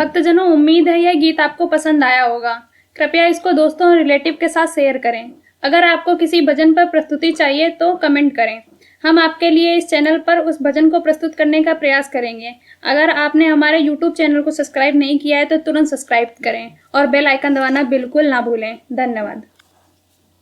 भक्तजनों, उम्मीद है यह गीत आपको पसंद आया होगा। कृपया इसको दोस्तों और रिलेटिव के साथ शेयर करें। अगर आपको किसी भजन पर प्रस्तुति चाहिए तो कमेंट करें। हम आपके लिए इस चैनल पर उस भजन को प्रस्तुत करने का प्रयास करेंगे। अगर आपने हमारे YouTube चैनल को सब्सक्राइब नहीं किया है तो तुरंत सब्सक्राइब करें और बेल आइकन दबाना बिल्कुल ना भूलें। धन्यवाद।